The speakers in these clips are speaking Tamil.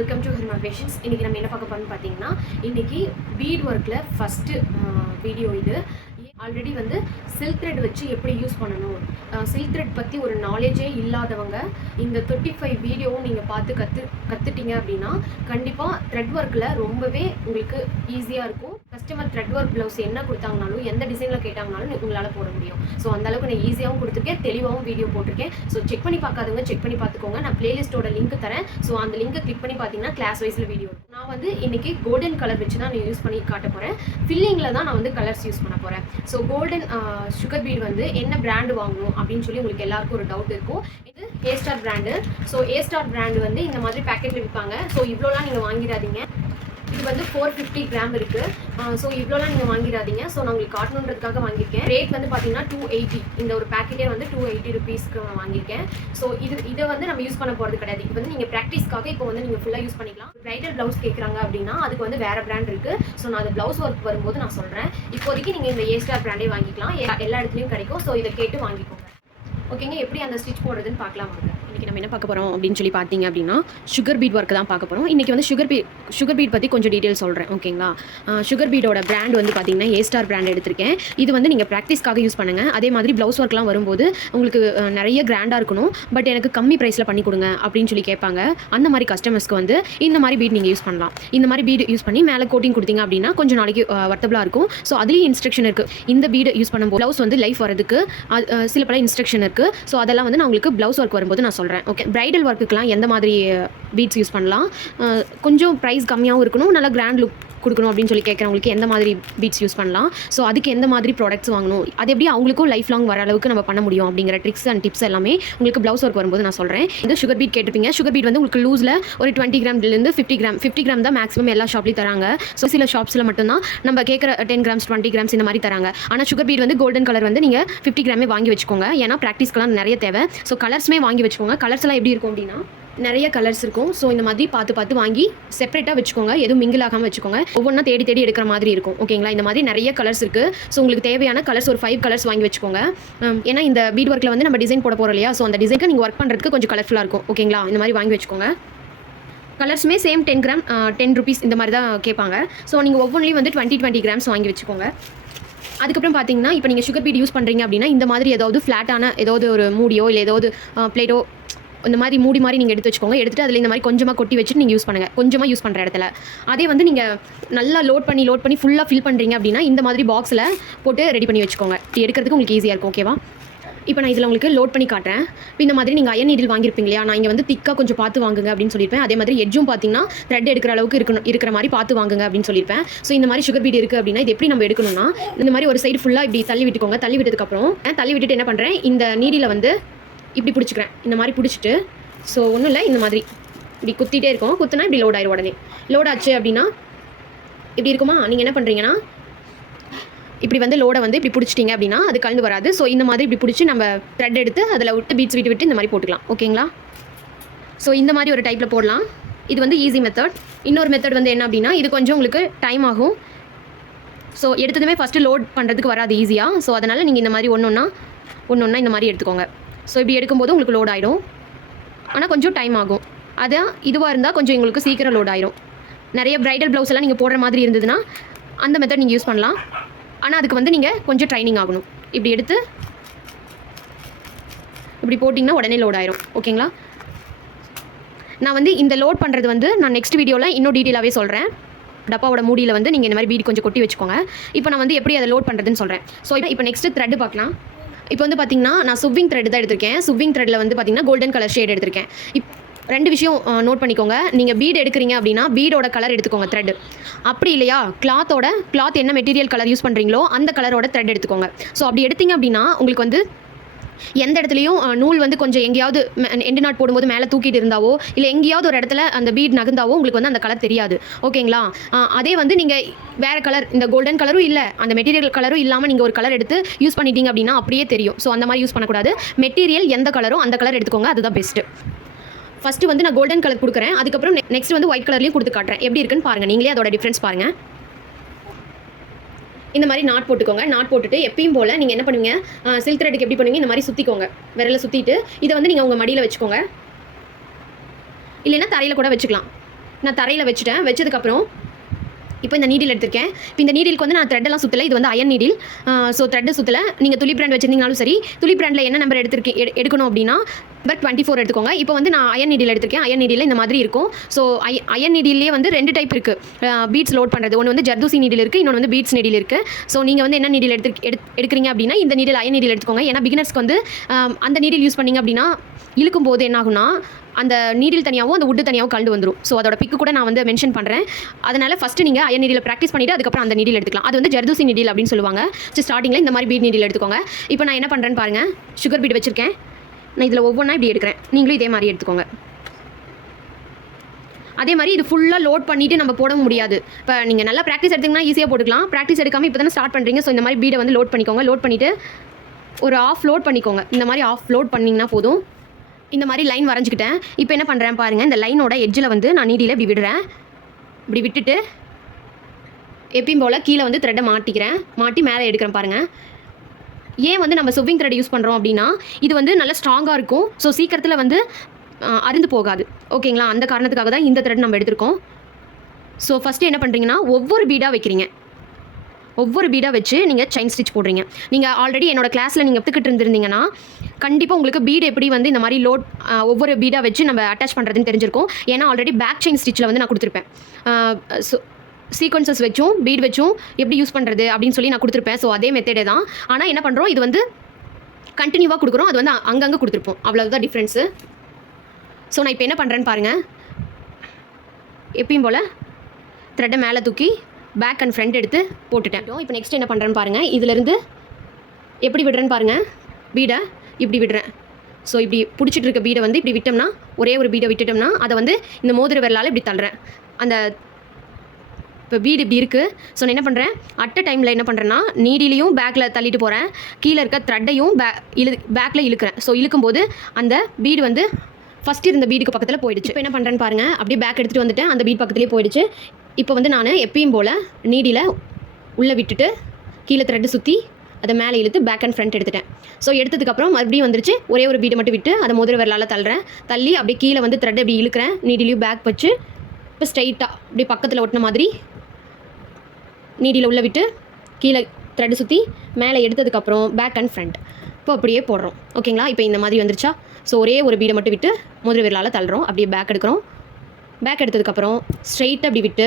வெல்கம் டு ஹெர்மா பேஷன்ஸ் இன்றைக்கி நம்ம என்ன பார்க்க போகிறோம்னு பார்த்தீங்கன்னா இன்றைக்கி பீட் ஒர்க்கில் ஃபஸ்ட்டு வீடியோ இது. ஆல்ரெடி வந்து சில்க் த்ரெட் வச்சு எப்படி யூஸ் பண்ணணும்? சில்க் த்ரெட் பற்றி ஒரு நாலேஜே இல்லாதவங்க இந்த தேர்ட்டி ஃபைவ் வீடியோவும் நீங்கள் பார்த்து கற்று கற்றுட்டீங்க அப்படின்னா கண்டிப்பாக த்ரெட் ஒர்க்கில் ரொம்பவே உங்களுக்கு ஈஸியாக இருக்கும். கஸ்டமர் த்ரெட் ஒர்க் ப்ளவுஸ் என்ன கொடுத்தாங்கனாலும் எந்த டிசைனில் கேட்டாங்கனாலும் உங்களால் போட முடியும். ஸோ அந்தளவுக்கு நான் ஈஸியாகவும் கொடுத்துருக்கேன் தெளிவாகவும் வீடியோ போட்டிருக்கேன். ஸோ செக் பண்ணி பார்க்காதவங்க செக் பண்ணி பார்த்துக்கோங்க. நான் பிளேலிஸ்ட்டோட லிங்க் தரேன். ஸோ அந்த லிங்க்கை கிளிக் பண்ணி பார்த்தீங்கன்னா கிளாஸ் வைஸில் வீடியோ இருக்கும். நான் வந்து இன்றைக்கி கோல்டன் கலர் வச்சு தான் நான் யூஸ் பண்ணி காட்ட போகிறேன் ஃபில்லிங்கில் தான் நான் வந்து கலர்ஸ் யூஸ் பண்ண போகிறேன் ஸோ கோல்டன் சுகர் பீட் வந்து என்ன பிராண்டு வாங்கணும் அப்படின்னு சொல்லி உங்களுக்கு எல்லாருக்கும் ஒரு டவுட் இருக்கும். இது A star brand so A star brand வந்து இந்த மாதிரி பேக்கெட்டில் விற்பாங்க ஸோ இவ்வளோலாம் நீங்கள் வாங்கிடாதீங்க. இது வந்து ஃபோர் ஃபிஃப்டி கிராம் இருக்குது ஸோ இவ்வளோலாம் நீங்கள் வாங்கிடாதீங்க. ஸோ நான் உங்களுக்கு காட்டணுன்றதுக்காக வாங்கியிருக்கேன். ரேட் வந்து பார்த்தீங்கன்னா டூ எயிட்டி இந்த ஒரு பேக்கெட்டே வந்து டூ எயிட்டி ருபீஸ்க்கு நான் வாங்கியிருக்கேன். ஸோ இது இதை வந்து நம்ம யூஸ் பண்ண போகிறது கிடையாது. இது வந்து நீங்கள் ப்ராக்டிஸ்க்காக இப்போ வந்து நீங்கள் ஃபுல்லாக யூஸ் பண்ணிக்கலாம். பிரைடல் ப்ளவுஸ் கேட்குறாங்க அப்படின்னா அதுக்கு வந்து வேறு பிராண்ட் இருக்குது ஸோ நான் அது ப்ளவுஸ் ஒர்க் வரும்போது நான் சொல்கிறேன் இப்போதைக்கு நீங்கள் இந்த ஏ ஸ்டார் பிராண்டே வாங்கிக்கலாம். எல்லா- எல்லா இடத்துலையும் கிடைக்கும். ஸோ இதை கேட்டு வாங்கிக்கோங்க. ஓகேங்க எப்படி அந்த ஸ்டிச் போடுறதுன்னு பார்க்கலாம் வாங்க. இன்றைக்கி நம்ம என்ன பார்க்க போகிறோம் அப்படின்னு சொல்லி பார்த்தீங்க அப்படின்னா சுகர் பீட் ஒர்க் தான் பார்க்க போகிறோம் இன்றைக்கி வந்து சுகர் பீட் சுகர் பீட் பற்றி கொஞ்சம் டீட்டெயில் சொல்கிறேன் ஓகேங்களா சுகர் பீடோட பிராண்ட் வந்து பார்த்தீங்கன்னா ஏ ஸ்டார் பிராண்ட் எடுத்திருக்கேன். இது வந்து நீங்கள் ப்ராக்டிஸ்க்காக யூஸ் பண்ணுங்கள் அதே மாதிரி ப்ளவுஸ் ஒர்க்லாம் வரும்போது உங்களுக்கு நிறைய கிராண்டாக இருக்கணும். பட் எனக்கு கம்மி ப்ரைஸில் பண்ணி கொடுங்க அப்படின்னு சொல்லி கேட்பாங்க. அந்த மாதிரி கஸ்டமர்ஸ்க்கு வந்து இந்த மாதிரி பீட் நீங்கள் யூஸ் பண்ணலாம். இந்த மாதிரி பீட் யூஸ் பண்ணி மேலே கோட்டிங் கொடுத்தீங்க அப்படின்னா கொஞ்சம் நாளைக்கு வர்த்தபிளாக இருக்கும். ஸோ அதுலேயும் இன்ஸ்ட்ரக்ஷன் இருக்குது இந்த பீடு யூஸ் பண்ணும்போது ப்ளவுஸ் வந்து லைஃப் வரதுக்கு அது, சில பல இன்ஸ்ட்ரக்ஷன் இருக்குது ஸோ அதெல்லாம் வந்து நான் உங்களுக்கு ப்ளவுஸ் ஒர்க் வரும்போது நான் சொல்கிறேன் ஓகே ப்ரைடல் ஒர்க்குக்கெலாம் எந்த மாதிரி பீட்ஸ் யூஸ் பண்ணலாம்? கொஞ்சம் ப்ரைஸ் கம்மியாகவும் இருக்கணும். நல்லா கிராண்ட் லுக் கொடுக்கணும் அப்படின்னு சொல்லி கேட்குறவங்களுக்கு எந்த மாதிரி பீட்ஸ் யூஸ் பண்ணலாம். ஸோ அதுக்கு எந்த மாதிரி ப்ராடக்ட்ஸ் வாங்கணும்? அது எப்படி அவங்களுக்கும் லைஃப் லாங் வர அளவுக்கு நம்ம பண்ண முடியும் அப்படிங்கிற ட்ரிக்ஸ் அண்ட் டிப்ஸ் எல்லாமே உங்களுக்கு ப்ளவுஸ் ஒர்க் வரும்போது நான் சொல்கிறேன் இந்த சுகர் பீட் கேட்டுப்பீங்க சுகர் பீட் வந்து உங்களுக்கு லூஸில் ஒரு டுவெண்ட்டி கிராம்லேருந்து ஃபிஃப்டி கிராம் ஃபிஃப்டி கிராம் தான் மேக்ஸிமம் எல்லா ஷாப்லையும் தராங்க. ஸோ சில ஷாப்ஸில் மட்டும்தான் நம்ம கேட்குற டென் கிராம்ஸ் டுவெண்ட்டி கிராம்ஸ் இந்த மாதிரி தராங்க. ஆனால் சுகர் பீட் வந்து கோல்டன் கலர் வந்து நீங்கள் ஃபிஃப்டி கிராமே வாங்கி வச்சுக்கோங்க. ஏன்னா ப்ராக்டிஸ்க்கெலாம் நிறைய தேவை. ஸோ கலர்ஸ்மே வாங்கி வச்சுக்கோங்க. கலர்ஸ்லாம் எப்படி இருக்கும் அப்படின்னா நிறைய கலர்ஸ் இருக்கும். ஸோ இந்த மாதிரி பார்த்து பார்த்து வாங்கி செப்பரேட்டாக வச்சுக்கோங்க. எதுவும் மிங்கிள் ஆகாமல் வச்சுக்கோங்க. ஒவ்வொன்றா தேடி தேடி எடுக்கிற மாதிரி இருக்கும். ஓகேங்களா இந்த மாதிரி நிறைய கலர்ஸ் இருக்குது ஸோ உங்களுக்கு தேவையான கலர்ஸ் ஒரு ஃபைவ் கலர்ஸ் வாங்கி வச்சுக்கோங்க. ஏன்னா இந்த பீட் ஒர்க்கில் வந்து நம்ம டிசைன் போட போகிறோம் இல்லையா? ஸோ அந்த டிசைனுக்கு நீங்கள் ஒர்க் பண்ணுறதுக்கு கொஞ்சம் கலர்ஃபுல்லாக இருக்கும். ஓகேங்களா இந்த மாதிரி வாங்கி வச்சுக்கோங்க. கலர்ஸுமே same ten gram ten rupees இந்த மாதிரி தான் கேட்பாங்க. ஸோ நீங்கள் ஒவ்வொன்றிலையும் வந்து டுவெண்ட்டி டுவெண்ட்டி கிராம்ஸ் வாங்கி வச்சுக்கோங்க. அதுக்கப்புறம் பார்த்தீங்கன்னா இப்போ நீங்கள் சுகர் பீட் யூஸ் பண்ணுறீங்க அப்படின்னா இந்த மாதிரி ஏதாவது ஃப்ளாட்டான ஏதாவது ஒரு மூடியோ இல்லை ஏதாவது பிளேட்டோ இந்த மாதிரி மூடி மாதிரி நீங்கள் எடுத்து வச்சுக்கோங்க. எடுத்துட்டு அதில் இந்த மாதிரி கொஞ்சமாக கொட்டி வச்சுட்டு நீங்கள் யூஸ் பண்ணுங்கள் கொஞ்சமாக யூஸ் பண்ணுற இடத்துல. அதே வந்து நீங்கள் நல்லா லோட் பண்ணி லோட் பண்ணி ஃபுல்லாக ஃபில் பண்ணுறீங்க அப்படின்னா இந்த மாதிரி பாக்ஸில் போட்டு ரெடி பண்ணி வச்சுக்கோங்க. இப்படி எடுக்கிறதுக்கு உங்களுக்கு ஈஸியாக இருக்கும் ஓகேவா இப்போ நான் இதில் உங்களுக்கு லோட் பண்ணி காட்டுறேன். இப்போ இந்த மாதிரி நீங்கள் அயன் நீடில் வாங்கியிருப்பீங்க இல்லையா? நான் இங்கே வந்து திக்காக கொஞ்சம் பார்த்து வாங்குங்க அப்படின்னு சொல்லியிருப்பேன். அதே மாதிரி எட்ஜும் பார்த்தீங்கன்னா த்ரெட் எடுக்கிற அளவுக்கு இருக்கணும் இருக்கிற மாதிரி பார்த்து வாங்குங்க அப்படின்னு சொல்லியிருப்பேன். ஸோ இந்த மாதிரி சுகர் பீட் இருக்குது அப்படின்னா இது எப்படி நம்ம எடுக்கணும்னா இந்த மாதிரி ஒரு சைடு ஃபுல்லாக இப்படி தள்ளி விட்டுக்கோங்க. தள்ளி விட்டதுக்கப்புறம் தள்ளி விட்டுட்டு என்ன பண்ணுறேன் இந்த நீடியில் வந்து இப்படி பிடிச்சிக்கிறேன். இந்த மாதிரி பிடிச்சிட்டு ஸோ ஒன்றும் இல்லை இந்த மாதிரி. இப்படி குத்திட்டே இருக்கும். குத்துனா இப்படி லோட் ஆயிரும் உடனே. லோட் ஆச்சு அப்படின்னா இப்படி இருக்குமா? நீங்கள் என்ன பண்ணுறீங்கன்னா இப்படி வந்து லோடை வந்து இப்படி பிடிச்சிட்டிங்க அப்படின்னா அது கலந்து வராது. ஸோ இந்த மாதிரி இப்படி பிடிச்சி நம்ம த்ரெட் எடுத்து அதில் விட்டு பீட்ஸ் விட்டு விட்டு இந்த மாதிரி போட்டுக்கலாம். ஓகேங்களா ஸோ இந்த மாதிரி ஒரு டைப்பில் போடலாம். இது வந்து ஈஸி மெத்தட் இன்னொரு மெத்தட் வந்து என்ன அப்படின்னா இது கொஞ்சம் உங்களுக்கு டைம் ஆகும். ஸோ எடுத்ததுமே ஃபஸ்ட்டு லோட் பண்ணுறதுக்கு வராது ஈஸியாக ஸோ அதனால் நீங்கள் இந்த மாதிரி ஒன்று ஒன்றா ஒன்று ஒன்றா இந்த மாதிரி எடுத்துக்கோங்க. ஸோ இப்படி எடுக்கும்போது உங்களுக்கு லோட் ஆகிடும் ஆனால் கொஞ்சம் டைம் ஆகும். அதான் இதுவாக இருந்தால் கொஞ்சம் உங்களுக்கு சீக்கிரம் லோட் ஆயிரும். நிறைய பிரைடல் ப்ளவுஸ் எல்லாம் நீங்கள் போடுற மாதிரி இருந்ததுன்னா அந்த மெத்தட் நீங்கள் யூஸ் பண்ணலாம். ஆனால் அதுக்கு வந்து நீங்கள் கொஞ்சம் ட்ரைனிங் ஆகணும். இப்படி எடுத்து இப்படி போட்டிங்கன்னா உடனே லோட் ஆயிரும். ஓகேங்களா நான் வந்து இந்த லோட் பண்ணுறது வந்து நான் நெக்ஸ்ட் வீடியோவில் இன்னும் டீட்டெயிலாகவே சொல்கிறேன் டப்பாவோட மூடியில் வந்து நீங்கள் இந்த மாதிரி வீடு கொஞ்சம் கொட்டி வச்சுக்கோங்க. இப்போ நான் வந்து எப்படி அதை லோட் பண்ணுறதுன்னு சொல்கிறேன் ஸோ இப்போ இப்போ நெக்ஸ்ட்டு த்ரெட் பார்க்கலாம். இப்போ வந்து பார்த்தீங்கன்னா நான் சுவிங் த்ரெட் தான் எடுத்திருக்கேன். சுவிங் த்ரெட்டில் வந்து பார்த்தீங்கன்னா கோல்டன் கலர் ஷேட் எடுத்திருக்கேன். இப் ரெண்டு விஷயம் நோட் பண்ணிக்கோங்க. நீங்கள் பீடு எடுக்கிறீங்க அப்படின்னா பீடோட கலர் எடுத்துக்கோங்க த்ரெட் அப்படி இல்லையா? கிளாத்தோட கிளாத் என்ன மெட்டீரியல் கலர் யூஸ் பண்ணுறீங்களோ அந்த கலரோட த்ரெட் எடுத்துக்கோங்க. ஸோ அப்படி எடுத்தீங்க அப்படின்னா உங்களுக்கு வந்து எந்த இடத்துலையும் நூல் வந்து கொஞ்சம் எங்கேயாவது எண்டு நாட் போடும்போது மேலே தூக்கிட்டு இருந்தாவோ இல்லை எங்கேயாவது ஒரு இடத்துல அந்த பீட் நகர்ந்தாவோ உங்களுக்கு வந்து அந்த கலர் தெரியாது. ஓகேங்களா? அதே வந்து நீங்கள் வேறு கலர் இந்த கோல்டன் கலரும் இல்லை அந்த மெட்டீரியல் கலரும் இல்லாமல் நீங்கள் ஒரு கலர் எடுத்து யூஸ் பண்ணிட்டீங்க அப்படின்னா அப்படியே தெரியும். ஸோ அந்த மாதிரி யூஸ் பண்ணக்கூடாது. மெட்டீரியல் எந்த கலரோ அந்த கலர் எடுத்துக்கோங்க அதுதான் பெஸ்ட்டு ஃபஸ்ட்டு வந்து நான் கோல்டன் கலர் கொடுக்குறேன். அதுக்கப்புறம் நெக்ஸ்ட் வந்து ஒயிட் கலர்லேயும் கொடுத்து காட்டுறேன். எப்படி இருக்குன்னு பாருங்கள் நீங்களே அதோட டிஃப்ரென்ஸ் பாருங்கள் இந்த மாதிரி நாட் போட்டுக்கோங்க. நாட் போட்டுட்டு எப்பயும் போல் நீங்கள் என்ன பண்ணுவீங்க? சில்க் த்ரெட்டுக்கு எப்படி பண்ணுவீங்க? இந்த மாதிரி சுற்றிக்கோங்க விரல சுற்றிட்டு இதை வந்து நீங்கள் உங்கள் மடியில் வச்சுக்கோங்க. இல்லைன்னா தரையில் கூட வச்சுக்கலாம். நான் தரையில் வச்சுட்டேன். வச்சதுக்கப்புறம் இப்போ இந்த நீடில் எடுத்திருக்கேன். இப்போ இந்த நீடிலுக்கு வந்து நான் த்ரெட்டெல்லாம் சுற்றலை இது வந்து அயன் நீடில் ஸோ த்ரெட்டு சுற்றலை நீங்கள் துளி பிராண்ட் வச்சிருந்தீங்கனாலும் சரி துளி பிராண்டில் என்ன நம்பர் எடுத்துருக்கு எடுக்கணும் அப்படின்னா நம்பர் டுவெண்ட்டி ஃபோர் எடுத்துக்கோங்க. இப்போ வந்து நான் அயன் நீடியில் எடுத்திருக்கேன். அயன் நீடியில் இந்த மாதிரி இருக்கும். ஸோ ஐ அயன் நீடிலே வந்து ரெண்டு டைப் இருக்குது பீட்ஸ் லோட் பண்ணுறது ஒன்று வந்து ஜர்தூசி நீடில் இருக்குது இன்னொன்று வந்து பீட்ஸ் நீடில் இருக்குது ஸோ நீங்கள் வந்து என்ன நீடில் எடுத்து எடு எடுக்கிறீங்க அப்படின்னா இந்த நீடில் அயன் நீடில் எடுத்துக்கோங்க. ஏன்னா பிகினர்ஸ்க்கு வந்து அந்த நீடில் யூஸ் பண்ணீங்க அப்படின்னா இழுக்கும் போது என்னாகும்னா அந்த நீடில் தனியாகவும் அந்த உட்டு தனியாகவும் கலந்து வந்துடும் ஸோ அதோட பிக்கு கூட நான் வந்து மென்ஷன் பண்ணுறேன் அதனால் ஃபஸ்ட்டு நீங்கள் அயன் நீடில் ப்ராக்டிஸ் பண்ணிவிட்டு அதுக்கப்புறம் அந்த நீடில் எடுத்துக்கலாம். அது வந்து ஜர்தூசி நீடில் அப்படின்னு சொல்லுவாங்க. ஸோ ஸ்டார்டிங்கில் இந்த மாதிரி பீட் நீடில் எடுத்துக்கோங்க. இப்போ நான் என்ன பண்ணுறேன்னு பாருங்கள் சுகர் பீட் வச்சுருக்கேன். நான் இதில் ஒவ்வொன்றா இப்படி எடுக்கிறேன். நீங்களும் இதே மாதிரி எடுத்துக்கோங்க. அதே மாதிரி இது ஃபுல்லாக லோட் பண்ணிவிட்டு நம்ம போட முடியாது. இப்போ நீங்கள் நல்லா ப்ராக்டிஸ் எடுத்திங்கன்னா ஈஸியாக போட்டுக்கலாம். ப்ராக்டிஸ் எடுக்காமல் இப்போ தானே ஸ்டார்ட் பண்ணுறீங்க ஸோ இந்த மாதிரி பீடை வந்து லோட் பண்ணிக்கோங்க. லோட் பண்ணிவிட்டு ஒரு ஆஃப் லோட் பண்ணிக்கோங்க. இந்த மாதிரி ஆஃப் லோட் பண்ணிங்கன்னா போதும். இந்த மாதிரி லைன் வரைஞ்சிக்கிட்டேன். இப்போ என்ன பண்ணுறேன் பாருங்கள் இந்த லைனோட எட்ஜில் வந்து நான் நீடியில் இப்படி விடுறேன். இப்படி விட்டுட்டு எப்பயும் போல் கீழே வந்து த்ரெட்டை மாட்டிக்கிறேன். மாட்டி மேலே எடுக்கிறேன் பாருங்கள் ஏன் வந்து நம்ம சுவிங் த்ரெட் யூஸ் பண்ணுறோம் அப்படின்னா இது வந்து நல்லா ஸ்ட்ராங்காக இருக்கும். ஸோ சீக்கிரத்தில் வந்து அருந்து போகாது. ஓகேங்களா அந்த காரணத்துக்காக தான் இந்த த்ரெட் நம்ம எடுத்திருக்கோம். ஸோ ஃபஸ்ட்டு என்ன பண்ணுறீங்கன்னா ஒவ்வொரு பீடாக வைக்கிறீங்க. ஒவ்வொரு பீடாக வச்சு நீங்கள் செயின் ஸ்டிச் போடுறீங்க. நீங்கள் ஆல்ரெடி என்னோட கிளாஸில் நீங்கள் எடுத்துக்கிட்டு இருந்திருந்தீங்கன்னா கண்டிப்பாக உங்களுக்கு பீடு எப்படி வந்து இந்த மாதிரி லோட் ஒவ்வொரு பீடாக வச்சு நம்ம அட்டாச் பண்ணுறதுன்னு தெரிஞ்சிருக்கும். ஏன்னா ஆல்ரெடி பேக் செயின் ஸ்டிச்சில் வந்து நான் கொடுத்துருப்பேன். ஸோ சீக்வன்சஸ் வச்சும் பீட் வச்சும் எப்படி யூஸ் பண்ணுறது அப்படின்னு சொல்லி நான் கொடுத்துருப்பேன். ஸோ அதே மெத்தடே தான். ஆனால் என்ன பண்ணுறோம் இது வந்து கண்டினியூவாக கொடுக்குறோம். அது வந்து அங்கங்கே கொடுத்துருப்போம். அவ்வளோதான் டிஃப்ரென்ஸு ஸோ நான் இப்போ என்ன பண்ணுறேன்னு பாருங்கள் எப்பயும் போல் த்ரெட்டை மேலே தூக்கி பேக் அண்ட் ஃப்ரண்ட் எடுத்து போட்டுட்டேன். இப்போ நெக்ஸ்ட் என்ன பண்ணுறேன்னு பாருங்கள் இதிலேருந்து எப்படி விடுறேன்னு பாருங்கள் பீடை இப்படி விடுறேன். ஸோ இப்படி பிடிச்சிட்டு இருக்க பீடை வந்து இப்படி விட்டோம்னா ஒரே ஒரு பீடை விட்டுட்டோம்னா அதை வந்து இந்த மோதிர விரலால் இப்படி தள்ளுறேன். அந்த இப்போ பீடு இப்படி இருக்குது ஸோ நான் என்ன பண்ணுறேன் அட் டைமில் என்ன பண்ணுறேன்னா நீடிலையும் பேக்கில் தள்ளிட்டு போகிறேன் கீழே இருக்க த்ரெட்டையும் பே இழு பேக்கில் இழுக்கிறேன். ஸோ இழுக்கும்போது அந்த பீடு வந்து ஃபஸ்ட் இருந்த பீடுக்கு பக்கத்தில் போயிடுச்சு. இப்போ என்ன பண்ணுறேன்னு பாருங்கள் அப்படியே பேக் எடுத்துகிட்டு வந்துட்டேன் அந்த பீட் பக்கத்துலேயே போயிடுச்சு. இப்போ வந்து நான் எப்பயும் போல் நீடியில் உள்ளே விட்டுட்டு கீழே த்ரெட்டு சுற்றி அதை மேலே இழுத்து பேக் அண்ட் ஃப்ரண்ட் எடுத்துட்டேன். ஸோ எடுத்ததுக்கப்புறம் மறுபடியும் வந்துருச்சு. ஒரே ஒரு பீடை மட்டும் விட்டு அதை முதல் விரலால் தள்ளுறேன். தள்ளி அப்படியே கீழே வந்து த்ரெட் அப்படி இழுக்கிறேன். நீடிலையும் பேக் வச்சு இப்போ ஸ்ட்ரைட்டாக அப்படியே பக்கத்தில் ஒட்டின மாதிரி நீடியில் உள்ள விட்டு கீழே த்ரெட் சுற்றி மேலே எடுத்ததுக்கப்புறம் பேக் அண்ட் ஃப்ரண்ட் இப்போ அப்படியே போடுறோம். ஓகேங்களா? இப்போ இந்த மாதிரி வந்துருச்சா? ஸோ ஒரே ஒரு பீடை மட்டும் விட்டு முதல் விரலால் தள்ளுறோம். அப்படியே பேக் எடுக்கிறோம். பேக் எடுத்ததுக்கப்புறம் ஸ்ட்ரெயிட் அப்படி விட்டு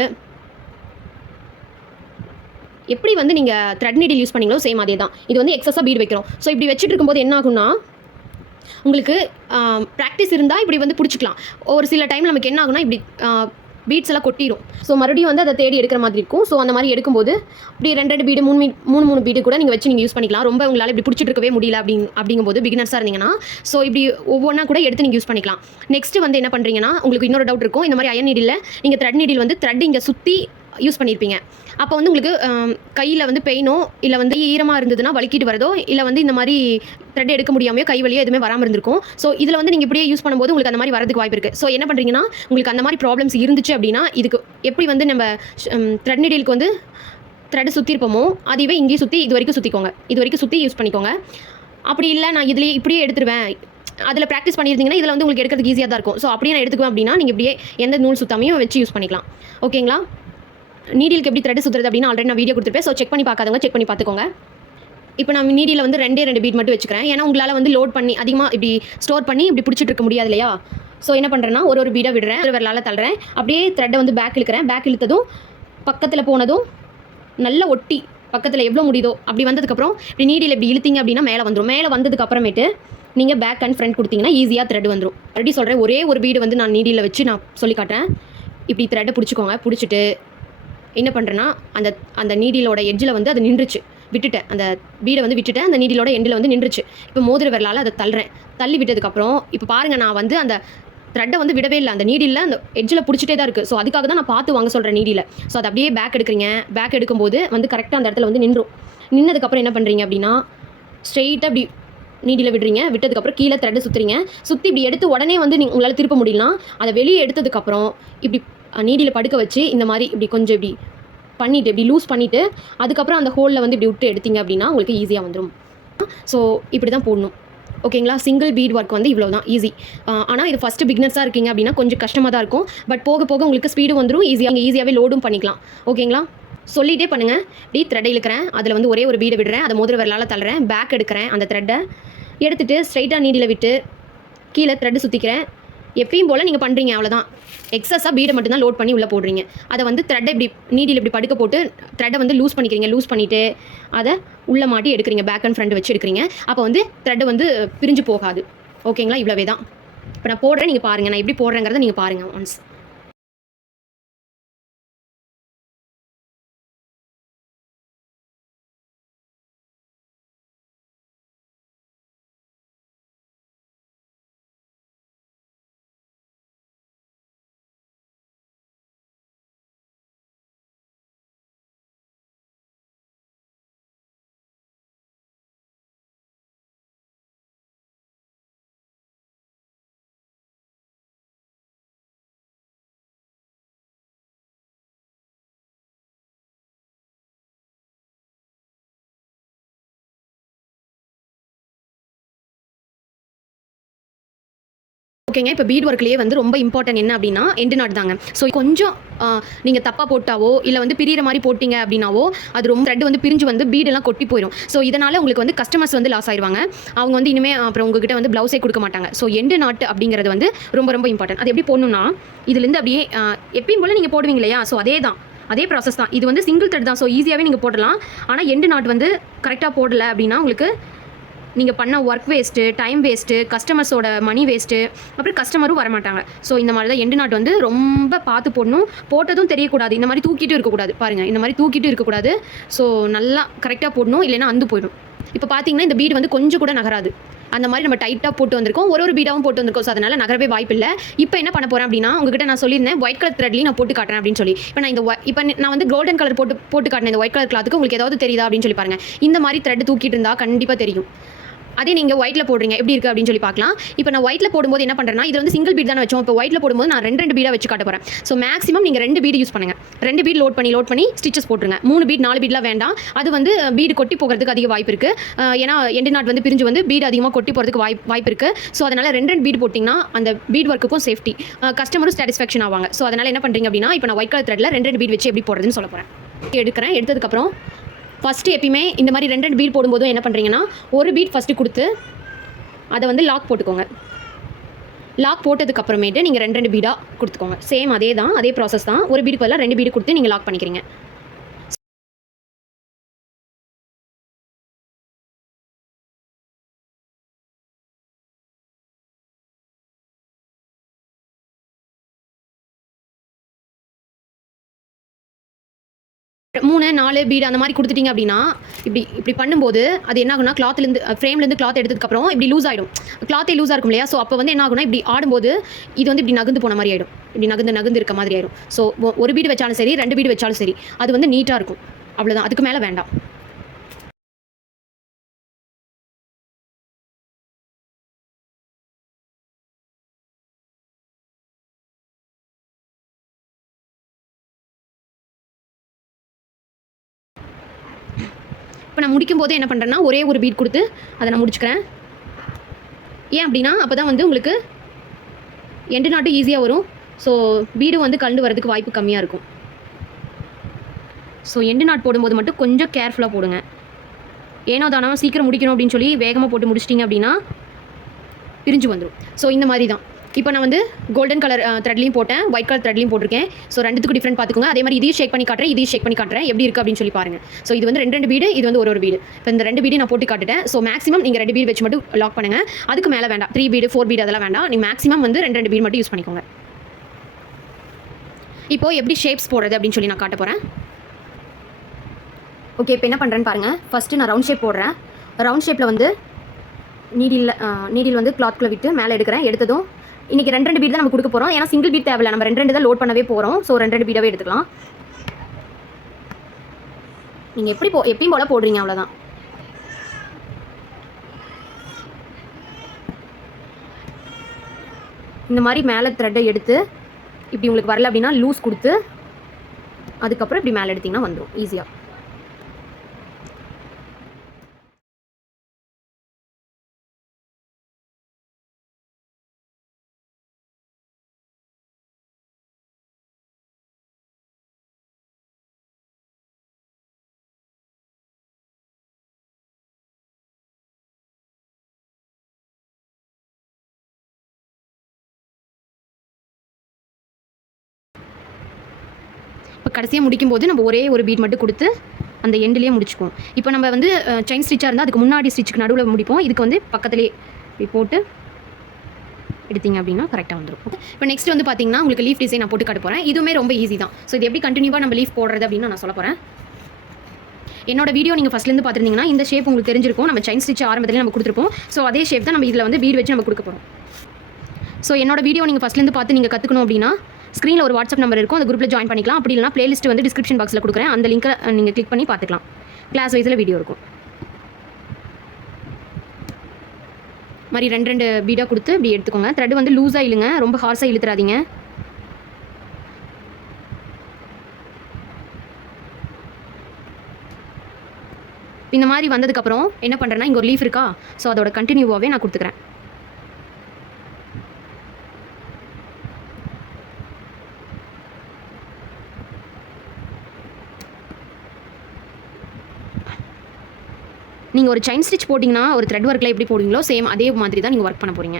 எப்படி வந்து நீங்கள் த்ரெட் நீடில் யூஸ் பண்ணீங்களோ சேம் அதே தான். இது வந்து எக்ஸஸாக பீடு வைக்கிறோம். ஸோ இப்படி வச்சுட்டு இருக்கும்போது என்ன ஆகும்னா உங்களுக்கு ப்ராக்டிஸ் இருந்தால் இப்படி வந்து பிடிச்சிக்கலாம். ஒரு சில டைம் நமக்கு என்ன ஆகுனா இப்படி பீட்ஸ் எல்லாம் கொட்டிடும் ஸோ மறுபடியும் வந்து அதை தேடி எடுக்கிற மாதிரி இருக்கும். ஸோ அந்த மாதிரி எடுக்கும்போது இப்படி ரெண்டு ரெண்டு பீடு மூணு மூணு மூணு பீடு கூட நீங்கள் வச்சு நீங்கள் யூஸ் பண்ணிக்கலாம். ரொம்ப உங்களால் இப்படி பிடிச்சிட்டு இருக்கவே முடியல அப்படிங் அப்படிங்கும்போது பிகினர்ஸாக இருந்தீங்கன்னா ஸோ இப்படி ஒவ்வொன்றா கூட எடுத்து நீங்கள் யூஸ் பண்ணிக்கலாம். நெக்ஸ்ட் வந்து என்ன பண்ணுறீங்கன்னா உங்களுக்கு இன்னொரு டவுட் இருக்கும். இந்த மாதிரி அயன் நீடில் நீங்கள் த்ரெட் நீடில் வந்து த்ரெட் இங்கே சுற்றி யூஸ் பண்ணியிருப்பீங்க. அப்போ வந்து உங்களுக்கு கையில் வந்து பெயினோ இல்லை வந்து ஈரமாக இருந்ததுன்னா வலிக்கிட்டு வரதோ இல்லை வந்து இந்த மாதிரி த்ரெட் எடுக்க முடியாமையோ கை வழியோ எதுவுமே வராமல் இருந்திருக்கும். ஸோ இதில் வந்து நீங்கள் இப்படியே யூஸ் பண்ணும்போது உங்களுக்கு அந்த மாதிரி வரதுக்கு வாய்ப்பு இருக்குது ஸோ என்ன பண்ணுறீங்கன்னா உங்களுக்கு அந்த மாதிரி ப்ராப்ளம்ஸ் இருந்துச்சு அப்படின்னா இதுக்கு எப்படி வந்து நம்ம த்ரெட் நெடிலுக்கு வந்து த்ரெட் சுற்றிருப்போமோ அதுவே இங்கேயே சுற்றி இது வரைக்கும் சுற்றிக்கோங்க இது வரைக்கும் சுற்றி யூஸ் பண்ணிக்கோங்க. அப்படி இல்லை நான் இதுலேயே இப்படியே எடுத்துருவேன். அதில் ப்ராக்டிஸ் பண்ணியிருந்தீங்கன்னா இதில் வந்து உங்களுக்கு எடுக்கிறதுக்கு ஈஸியாக தான் இருக்கும். ஸோ அப்படியே நான் எடுத்துக்குவேன் அப்படின்னா நீங்கள் இப்படியே எந்த நூல் சுத்தாமையும் வச்சு யூஸ் பண்ணிக்கலாம். ஓகேங்களா நீடிலுக்கு எப்படி த்ரெட் சுற்றுறது அப்படின்னு ஆல்ரெடி நான் வீடியோ கொடுத்துருப்பேன். ஸோ செக் பண்ணி பார்க்காதவங்க செக் பண்ணி பார்த்துக்கோங்க. இப்போ நான் நீடியில் வந்து ரெண்டே ரெண்டு பீட் மட்டும் வச்சுக்கிறேன். ஏன்னா உங்களால் வந்து லோட் பண்ணி அதிகமாக இப்படி ஸ்டோர் பண்ணி இப்படி பிடிச்சிட்டு இருக்க முடியாது இல்லையா? ஸோ என்ன பண்ணுறேன்னா ஒரு ஒரு பீடாக விடுறேன். ஒரு விரலால் தள்ளுறேன். அப்படியே த்ரெட்டை வந்து பேக் இழுக்கிறேன். பேக் இழுத்ததும் பக்கத்தில் போனதும் நல்லா ஒட்டி பக்கத்தில் எவ்வளோ முடியுதோ அப்படி வந்ததுக்கப்புறம் இப்படி நீடியில் இப்படி இழுத்தீங்க அப்படின்னா மேலே வந்துடும் மேலே வந்ததுக்கு அப்புறமேட்டு நீங்கள் பேக் அண்ட் ஃப்ரண்ட் கொடுத்தீங்கன்னா ஈஸியாக த்ரெட் வந்துடும் ஆல்ரெடி சொல்கிறேன் ஒரே ஒரு பீடு வந்து நான் நீடியில் வச்சு நான் சொல்லி காட்டுறேன். இப்படி த்ரெட்டை பிடிச்சிக்கோங்க. பிடிச்சிட்டு என்ன பண்ணுறேன்னா அந்த அந்த நீடிலோட எட்ஜில் வந்து அது நின்றுச்சு. விட்டுட்டேன். அந்த பீடை வந்து விட்டுட்டேன். அந்த நீடிலோட எண்டில் வந்து நின்றுச்சு. இப்போ மோதிர விரலால் அதை தள்ளுறேன். தள்ளி விட்டதுக்கப்புறம் இப்போ பாருங்கள் நான் வந்து அந்த த்ரெட்டை வந்து விடவே இல்லை. அந்த நீடியில் அந்த எட்ஜில் பிடிச்சிட்டே தான் இருக்குது ஸோ அதுக்காக தான் நான் பார்த்து வாங்க சொல்கிறேன் நீடியில் ஸோ அதை அப்படியே பேக் எடுக்கிறீங்க. பேக் எடுக்கும்போது வந்து கரெக்டாக அந்த இடத்துல வந்து நின்றும். நின்னதுக்கப்புறம் என்ன பண்ணுறீங்க அப்படின்னா ஸ்ட்ரெயிட்டாக அப்படி நீடியில் விடுறீங்க. விட்டதுக்கப்புறம் கீழே த்ரெட்டை சுற்றுறீங்க சுற்றி இப்படி எடுத்து உடனே வந்து நீ உங்களால் திருப்ப முடியலாம் அதை வெளியே எடுத்ததுக்கப்புறம் இப்படி நீடியில் படுக்க வச்சு இந்த மாதிரி இப்படி கொஞ்சம் இப்படி பண்ணிவிட்டு இப்படி லூஸ் பண்ணிவிட்டு அதுக்கப்புறம் அந்த ஹோலில் வந்து இப்படி விட்டு எடுத்தீங்க அப்படின்னா உங்களுக்கு ஈஸியாக வந்துடும் ஸோ இப்படி தான் போடணும். ஓகேங்களா? சிங்கிள் பீட் ஒர்க் வந்து இவ்வளோ தான் ஈஸி ஆனால் இது ஃபஸ்ட்டு பிக்னஸாக இருக்கீங்க அப்படின்னா கொஞ்சம் கஷ்டமாக தான் இருக்கும். பட் போக போக உங்களுக்கு ஸ்பீடு வந்துடும் ஈஸியாக நீங்கள் ஈஸியாகவே லோடும் பண்ணிக்கலாம். ஓகேங்களா? சொல்லிகிட்டே பண்ணுங்கள் இப்படி த்ரெட் இழுக்கிறேன். அதில் வந்து ஒரே ஒரு பீடை விடுறேன். அதை மோதிர விரலால் தள்ளுறேன். பேக் எடுக்கிறேன் அந்த த்ரெட்டை எடுத்துகிட்டு ஸ்ட்ரைட்டாக நீடியில் விட்டு கீழே த்ரெட்டு சுற்றிக்கிறேன் எப்பயும் போல் நீங்கள் பண்ணுறீங்க அவ்வளோதான் எக்ஸஸாக பீடை மட்டும்தான் லோட் பண்ணி உள்ளே போடுறீங்க. அதை வந்து த்ரெட்டை இப்படி நீடியில் இப்படி படுக்க போட்டு த்ரெட்டை வந்து லூஸ் பண்ணிக்கிறீங்க லூஸ் பண்ணிவிட்டு அதை உள்ளே மாட்டி எடுக்கிறீங்க பேக் அண்ட் ஃப்ரண்ட் வச்சு எடுக்கிறீங்க. அப்போ வந்து த்ரெட்டு வந்து பிரிஞ்சு போகாது. ஓகேங்களா இவ்வளவே தான் இப்போ நான் போடுறேன் நீங்கள் பாருங்கள் நான் எப்படி போடுறேங்கிறத நீங்கள் பாருங்கள் ஒன்ஸ் ஓகேங்க? இப்போ பீட் ஒர்க்லேயே வந்து ரொம்ப இம்பார்ட்டன்ட் என்ன அப்படின்னா எண்டு நாட் தாங்க. ஸோ கொஞ்சம் நீங்கள் தப்பாக போட்டாவோ இல்லை வந்து பிரியிற மாதிரி போட்டிங்க அப்படின்னாவோ அது ரொம்ப த்ரெட் வந்து பிரிஞ்சு வந்து பீடெல்லாம் கொட்டி போயிடும் ஸோ இதனால் உங்களுக்கு வந்து கஸ்டமர்ஸ் வந்து லாஸ் ஆயிடுவாங்க அவங்க வந்து இனிமேல் அப்புறம் உங்ககிட்ட வந்து ப்ளவுஸே கொடுக்க மாட்டாங்க. ஸோ எண்டு நாட்டு அப்படிங்கிறது வந்து ரொம்ப ரொம்ப இம்பார்ட்டன்ட் அது எப்படி போடணும்னா இதுலேருந்து அப்படியே எப்பயும் போல் நீங்கள் போடுவீங்க இல்லையா? ஸோ அதே தான். அதே ப்ராசஸ் தான். இது வந்து சிங்கிள் த்ரெட் தான். ஸோ ஈஸியாகவே நீங்கள் போடலாம். ஆனால் எண்டு நாட் வந்து கரெக்டாக போடலை அப்படின்னா உங்களுக்கு நீங்கள் பண்ண ஒர்க் வேஸ்ட்டு டைம் வேஸ்ட்டு கஸ்டமர்ஸோட மணி வேஸ்ட்டு அப்புறம் கஸ்டமரும் வரமாட்டாங்க. ஸோ இந்த மாதிரி தான் எண்டு நாட் வந்து ரொம்ப பார்த்து போடணும். போட்டதும் தெரியக்கூடாது. இந்த மாதிரி தூக்கிட்டு இருக்கக்கூடாது. பாருங்கள் இந்த மாதிரி தூக்கிட்டு இருக்கக்கூடாது. ஸோ நல்லா கரெக்டாக போடணும். இல்லைன்னா அந்து போயிடும். இப்போ பார்த்தீங்கன்னா இந்த பீடு வந்து கொஞ்சம் கூட நகராது. அந்த மாதிரி நம்ம டைட்டாக போட்டு வந்திருக்கோம். ஒரு ஒரு பீடாவும் போட்டு வந்திருக்கோம். ஸோ அதனால் நகரவே வாய்ப்பு இல்லை. இப்போ என்ன பண்ண போகிறேன் அப்படின்னா உங்ககிட்ட நான் சொல்லியிருந்தேன் ஒயிட் கலர் த்ரெட்லையும் நான் போட்டு காட்டுறேன் அப்படின்னு சொல்லி. இப்போ நான் இந்த இப்போ நான் வந்து கோல்டன் கலர் போட்டு போட்டு காட்டினேன். இந்த ஒயிட் கலர் கிளாத்துக்கு உங்களுக்கு ஏதாவது தெரியுதா அப்படின்னு சொல்லி பாருங்கள் இந்த மாதிரி த்ரெட் தூக்கிட்டு இருந்தால் கண்டிப்பாக தெரியும். அதே நீங்கள் ஒயிட்டில் போடுறீங்க. எப்படி இருக்குது அப்படின்னு சொல்லி பார்க்கலாம். இப்போ நான் ஒயிட்டில் போடும்போது என்ன பண்ணுறேன்னா இது வந்து சிங்கிள் பீட் தானே வச்சோம். இப்போ ஒயிட்டில் போடும்போது நான் ரெண்டு ரெண்டு பீடாக வச்சு காட்ட போகிறேன் ஸோ மேக்ஸிமம் நீங்கள் ரெண்டு பீடு யூஸ் பண்ணுங்கள் ரெண்டு பீட் லோட் பண்ணி லோட் பண்ணி ஸ்டிச்சஸ் போட்டுருங்க. மூணு பீட் நாலு பீட்லாம் வேண்டாம். அது வந்து பீடு கொட்டி போகிறதுக்கு அதிக வாய்ப்பு இருக்குது ஏன்னா எண்டு நாட் வந்து பிரிஞ்சு வந்து பீடு அதிகமாக கொட்டி போகிறதுக்கு வாய்ப்பு வாய்ப்பு இருக்குது ஸோ அதனால் ரெண்டு ரெண்டு பீட் போட்டிங்கன்னா அந்த பீட் ஒர்க்குக்கும் சேஃப்டி கஸ்டமரும் சாட்டிஸ்ஃபேக்ஷன் ஆவாங்க. ஸோ அதனால் என்ன பண்ணுறீங்க அப்படின்னா இப்போ நான் ஒயிட் கலர் த்ரெட்டில் ரெண்டு ரெண்டு பீட் வச்சு எப்படி போடுறதுன்னு சொல்ல போகிறேன் எடுக்கிறேன். எடுத்ததுக்கப்புறம் ஃபஸ்ட்டு எப்பயுமே இந்த மாதிரி ரெண்டு ரெண்டு பீட் போடும்போதும் என்ன பண்ணுறீங்கன்னா ஒரு பீட் ஃபஸ்ட்டு கொடுத்து அதை வந்து லாக் போட்டுக்கோங்க. லாக் போட்டதுக்கப்புறமேட்டு நீங்கள் ரெண்டு ரெண்டு பீடாக கொடுத்துக்கோங்க. சேம் அதே தான் அதே ப்ராசஸ் தான். ஒரு பீடுக்கு பதிலாக ரெண்டு பீடு கொடுத்து நீங்கள் லாக் பண்ணிக்கிறீங்க. நாலு பீடு அந்த மாதிரி கொடுத்துட்டீங்க அப்படின்னா இப்படி இப்படி பண்ணும்போது அது என்ன ஆகும்னா கிளாத்லேருந்து ஃப்ரேம்லேருந்து கிளாத் எடுத்ததுக்கப்புறம் இப்படி லூஸ் ஆகிடும் கிளாத்தே லூஸாக இருக்கும் இல்லையா? ஸோ அப்போ வந்து என்ன ஆகும்னா இப்படி ஆடும்போது இது வந்து இப்படி நகர்ந்து போன மாதிரி ஆகிடும் இப்படி நகர்ந்து நகர்ந்து இருக்க மாதிரி ஆகிடும் ஸோ ஒரு பீடு வச்சாலும் சரி ரெண்டு பீடு வச்சாலும் சரி அது வந்து நீட்டாக இருக்கும். அவ்வளோதான் அதுக்கு மேலே வேண்டாம். நான் முடிக்கும் போது என்ன பண்ணுறேன்னா ஒரே ஒரு பீட் கொடுத்து அதை நான் முடிச்சுக்கிறேன். ஏன் அப்படின்னா அப்போ தான் வந்து உங்களுக்கு எண்டு நாட்டும் ஈஸியாக வரும். ஸோ வீடு வந்து கண்டு வரதுக்கு வாய்ப்பு கம்மியாக இருக்கும். ஸோ எண்டு நாட் போடும்போது மட்டும் கொஞ்சம் கேர்ஃபுல்லாக போடுங்க. ஏனோ தானோ சீக்கிரம் முடிக்கணும் அப்படின்னு சொல்லி வேகமாக போட்டு முடிச்சிட்டிங்க அப்படின்னா பிரிஞ்சு வந்துடும் ஸோ இந்த மாதிரி தான் இப்போ நான் வந்து கோல்டன் கலர் த்ரெட்லையும் போட்டேன். ஒயிட் கலர் த்ரெட்லையும் போட்டிருக்கேன். ஸோ ரெண்டுக்கும் டிஃப்ரெண்ட் பார்த்துக்கோங்க. அதே மாதிரி இதையும் ஷேக் பண்ணி காட்டுறேன் இதையும் ஷேக் பண்ணி காட்டுறேன். எப்படி இருக்குது அப்படின்னு சொல்லி பாருங்கள் ஸோ இது வந்து ரெண்டு ரெண்டு வீடு இது வந்து ஒரு ஒரு வீடு. இப்போ இந்த ரெண்டு வீடு நான் போட்டு காட்டுட்டேன் ஸோ மேக்ஸிமம் நீங்கள் ரெண்டு வீடு வச்சு மட்டும் லாக் பண்ணுங்கள் அதுக்கு மேலே வேண்டாம். த்ரீ வீடு ஃபோர் வீடு அதெல்லாம் வேண்டாம். நீங்கள் மேக்ஸிமம் வந்து ரெண்டு ரெண்டு வீடு மட்டும் யூஸ் பண்ணிக்கோங்க. இப்போ எப்படி ஷேப்ஸ் போடுறது அப்படின்னு சொல்லி நான் காட்ட போகிறேன் ஓகே இப்போ என்ன பண்ணுறேன்னு பாருங்கள் ஃபஸ்ட்டு நான் ரவுண்ட் ஷேப் போடுறேன். ரவுண்ட் ஷேப்பில் வந்து நீடில் நீடில் வந்து கிளாத்குள்ளே விட்டு மேலே எடுக்கிறேன். எடுத்ததும் இன்றைக்கி ரெண்டு ரெண்டு பீட் தான் நம்ம கொடுக்க போகிறோம் ஏன்னா சிங்கிள் பீட் தேவையில்லை. நம்ம ரெண்டு ரெண்டு தான் லோட் பண்ணவே போகிறோம் ஸோ ரெண்டு ரெண்டு பீடாவே எடுத்துக்கலாம். நீங்கள் எப்படி போ எப்பயும் போல் போடுறீங்க அவ்வளோதான் இந்த மாதிரி மேலே த்ரெட்டை எடுத்து இப்படி உங்களுக்கு வரல அப்படின்னா லூஸ் கொடுத்து அதுக்கப்புறம் இப்படி மேலே எடுத்திங்கன்னா வந்துடும் ஈஸியாக இப்போ கடைசியாக முடிக்கும்போது நம்ம ஒரே ஒரு பீட் மட்டும் கொடுத்து அந்த எண்ட்லேயே முடிச்சுக்குவோம். இப்போ நம்ம வந்து செயின் ஸ்டிச்சாக இருந்தால் அதுக்கு முன்னாடி ஸ்டிச்சுக்கு நடுவில் முடிப்போம். இதுக்கு வந்து பக்கத்துலேயே இப்படி போட்டு எடுத்தீங்க அப்படின்னா கரெக்டாக வந்துடும் இப்போ நெக்ஸ்ட் வந்து பார்த்தீங்கன்னா உங்களுக்கு லீஃப் டிசைன் நான் போட்டு காட்ட போகிறேன் இதுவுமே ரொம்ப ஈஸி தான். ஸோ இது எப்படி கண்டினியூவாக நம்ம லீஃப் போடுறது அப்படின்னு நான் சொல்ல போகிறேன் என்னோட வீடியோ நீங்கள் ஃபஸ்ட்லேருந்து பார்த்துருந்தீங்கன்னா இந்த ஷேப் உங்களுக்கு தெரிஞ்சிருக்கும். நம்ம செயின் ஸ்டிச் ஆரம்பத்தில் நம்ம கொடுத்துருப்போம். ஸோ அதே ஷேப் தான் நம்ம இதில் வந்து வீடு வச்சு நம்ம கொடுக்க போகிறோம் ஸோ என்னோட வீடியோ நீங்கள் ஃபஸ்ட்லேருந்து பார்த்து நீங்கள் கற்றுக்கணும் அப்படின்னா ஸ்க்ரீனில் ஒரு வாட்ஸ்அப் நம்பர் இருக்கும். அந்த குரூப்பில் ஜாயின் பண்ணிக்கலாம். அப்படி இல்லைனா பிளேலிஸ்ட் வந்து டிஸ்கிரிப்ஷன் பாக்ஸில் கொடுக்குறேன். அந்த லிங்க்கை நீங்கள் கிளிக் பண்ணி பார்த்துக்கலாம். கிளாஸ் வைஸில் வீடியோ இருக்கும். மாதிரி ரெண்டு ரெண்டு பீடாக கொடுத்து இப்படி எடுத்துக்கோங்க. த்ரெட் வந்து லூஸாக இழுங்க. ரொம்ப ஹார்ஸாக இழுத்துறாதீங்க. இந்த மாதிரி வந்ததுக்கப்புறம் என்ன பண்ணுறேன்னா இங்கே ஒரு லீஃப் இருக்கா? ஸோ அதோட கண்டினியூவாகவே நான் கொடுத்துக்கிறேன். நீங்கள் ஒரு செயின் ஸ்டிச் போட்டிங்கன்னா ஒரு த்ரெட் ஒர்க்கில் எப்படி போடுவீங்களோ சேம் அதே மாதிரி தான் நீங்கள் ஒர்க் பண்ண போகிறீங்க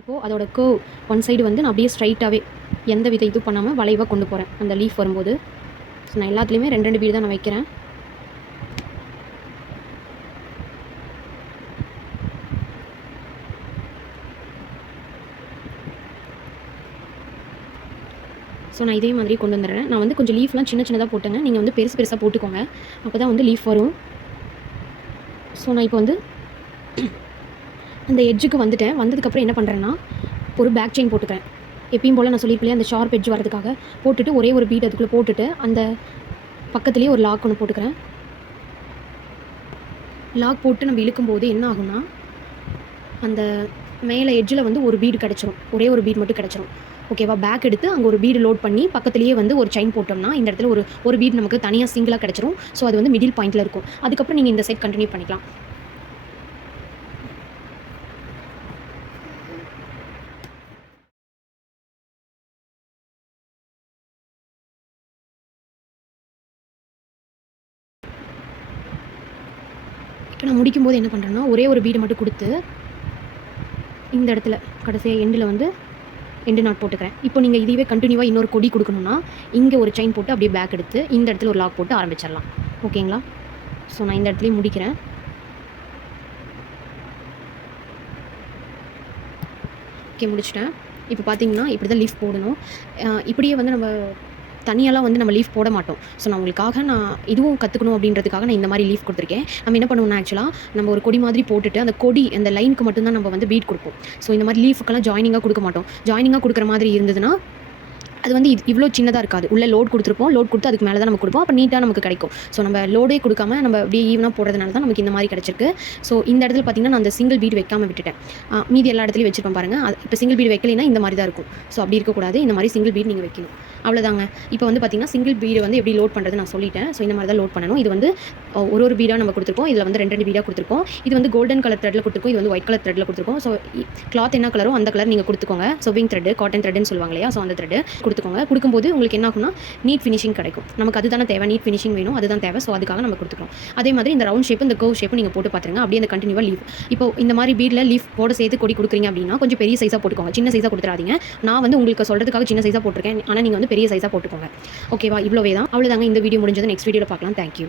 இப்போது அதோட கர்வ் ஒன் சைடு வந்து நான் அப்படியே ஸ்ட்ரைட்டாகவே எந்த வித இது பண்ணாமல் வளைவாக கொண்டு போகிறேன் அந்த லீஃப் வரும்போது. ஸோ நான் எல்லாத்துலேயுமே ரெண்டு ரெண்டு பீடு தான் நான் வைக்கிறேன். ஸோ நான் இதே மாதிரி கொண்டு வந்துடுறேன். நான் வந்து கொஞ்சம் லீஃப்லாம் சின்ன சின்னதாக போட்டேங்க. நீங்கள் வந்து பெருசு பெருசாக போட்டுக்கோங்க. அப்போ தான் வந்து லீஃப் வரும். ஸோ நான் இப்போ வந்து அந்த எட்ஜுக்கு வந்துட்டேன். வந்ததுக்கப்புறம் என்ன பண்ணுறேன்னா ஒரு பேக் செயின் போட்டுக்கிறேன். எப்பயும் போல் நான் சொல்லியிருக்கலையே அந்த ஷார்ப் எட்ஜ் வரதுக்காக போட்டுட்டு ஒரே ஒரு பீட் அதுக்குள்ளே போட்டுட்டு அந்த பக்கத்துலேயே ஒரு லாக் ஒன்று போட்டுக்கிறேன். லாக் போட்டு நம்ம இழுக்கும்போது என்ன ஆகும்னா அந்த மேலே எட்ஜில் வந்து ஒரு பீடு கிடச்சிரும். ஒரே ஒரு பீட் மட்டும் கிடச்சிரும். ஓகேவா பேக் எடுத்து அங்கே ஒரு பீடு லோட் பண்ணி பக்கத்துலேயே வந்து ஒரு செயின் போட்டோம்னா இந்த இடத்துல ஒரு ஒரு பீட் நமக்கு தனியாக சிங்கிளாக கிடச்சிரும். ஸோ அது வந்து மிடில் பாயிண்ட்டில் இருக்கும். அதுக்கப்புறம் நீங்கள் இந்த சைட் கண்டினியூ பண்ணிக்கலாம். முடிக்கும்போது என்ன பண்ணுறேன்னா ஒரே ஒரு பீடு மட்டும் கொடுத்து இந்த இடத்துல கடைசியாக எண்டில் வந்து எண்டு நாட் போட்டுக்கிறேன். இப்போ நீங்கள் இதுவே கண்டினியூவாக இன்னொரு கொடி கொடுக்கணும்னா இங்கே ஒரு செயின் போட்டு அப்படியே பேக் எடுத்து இந்த இடத்துல ஒரு லாக் போட்டு ஆரம்பிச்சிடலாம். ஓகேங்களா ஸோ நான் இந்த இடத்துலையும் முடிக்கிறேன். ஓகே முடிச்சிட்டேன். இப்போ பார்த்தீங்கன்னா இப்படி தான் லீஃப் போடணும் இப்படியே வந்து நம்ம தனியாலாம் வந்து நம்ம லீஃப் போட மாட்டோம். ஸோ நான் உங்களுக்காக நான் இதுவும் கற்றுக்கணும் அப்படின்றதுக்காக நான் இந்த மாதிரி லீஃப் கொடுத்துருக்கேன். நம்ம என்ன பண்ணுவோம்னா ஆக்சுவலாக நம்ம ஒரு கொடி மாதிரி போட்டுட்டு அந்த கொடி அந்த லைனுக்கு மட்டும்தான் நம்ம வந்து பீட் கொடுப்போம். ஸோ இந்த மாதிரி லீஃபுக்கெல்லாம் ஜாயினிங்காக கொடுக்க மாட்டோம். ஜாயினிங்காக கொடுக்குற மாதிரி இருந்ததுன்னா அது வந்து இது இவ்வளோ சின்னதாக இருக்காது. உள்ளே லோட் கொடுத்துருப்போம். லோட் கொடுத்து அதுக்கு மேலே தான் நம்ம கொடுப்போம். அப்போ நீட்டாக நமக்கு கிடைக்கும். ஸோ நம்ம லோடே கொடுக்காம நம்ம அப்படியே ஈவனாக போடுறதுனால தான் நமக்கு இந்த மாதிரி கிடச்சிருக்கு. ஸோ இந்த இடத்துல பார்த்தீங்கன்னா நான் அந்த சிங்கிள் பீட் வைக்காமல் விட்டுட்டேன். மீதி எல்லா இடத்துலையும் வச்சுருப்பேன் பாருங்கள் இப்போ சிங்கிள் பீட் வைக்கலைன்னா இந்த மாதிரி தான் இருக்கும். ஸோ அப்படி இருக்கக்கூடாது. இந்த மாதிரி சிங்கிள் பீட் நீங்கள் வைக்கணும். அவ்வளோதாங்க இப்போ வந்து பார்த்திங்கன்னா சிங்கிள் பீடு வந்து எப்படி லோட் பண்ணுறது நான் சொல்லிட்டேன். ஸோ இந்த மாதிரி தான் லோட் பண்ணணும். இது வந்து ஒரு ஒரு பீடாக நம்ம கொடுத்துருக்கோம். இதில் வந்து ரெண்டு ரெண்டு பீடாக கொடுத்துருக்கோம். இது வந்து கோல்டன் கலர் த்ரெட்டில் கொடுத்துருக்கோம். இது வந்து ஒயிட் கலர் த்ரெட்டில் கொடுத்துருக்கோம். ஸோ கிளாத் என்ன கலரோ அந்த கலர் நீங்கள் கொடுத்துக்கோங்க. சொவிங் த்ரெட் காட்டன் த்ரெட்னு சொல்லுவாங்க இல்லையா? ஸோ அந்த த்ரெட் கொடுத்துக்கோங்க. கொடுக்கும்போது உங்களுக்கு என்ன ஆகும்னா நீட் ஃபினிஷிங் கிடைக்கும். நமக்கு அதுதானே தேவை. நீட் ஃபினிஷிங் வேணும். அதுதான் தேவை. ஸோ அதுக்காக நம்ம கொடுத்துக்கிறோம். அதே மாதிரி இந்த ரவுண்ட் ஷேப் இந்த கர்வ் ஷேப் நீங்கள் போட்டு பார்த்துருங்க அப்படியே அந்த கண்டினியூவாக லீவ் இப்போ இந்த மாதிரி பீடில் லீஃப் போட சேர்த்து கொடி கொடுக்குறீங்க அப்படின்னா கொஞ்சம் பெரிய சைஸாக போட்டுக்கோங்க. சின்ன சைஸாக கொடுத்துறாதீங்க. நான் வந்து உங்களுக்கு சொல்கிறதுக்காக சின்ன சைஸாக போட்டிருக்கேன். ஆனால் நீங்கள் வந்து பெரிய சைஸாக போட்டுக்கோங்க. ஓகேவா இவ்வளோவே தான். அவ்வளோதாங்க இந்த வீடியோ முடிஞ்சது நெக்ஸ்ட் வீடியோவில் பார்க்கலாம். தேங்க்யூ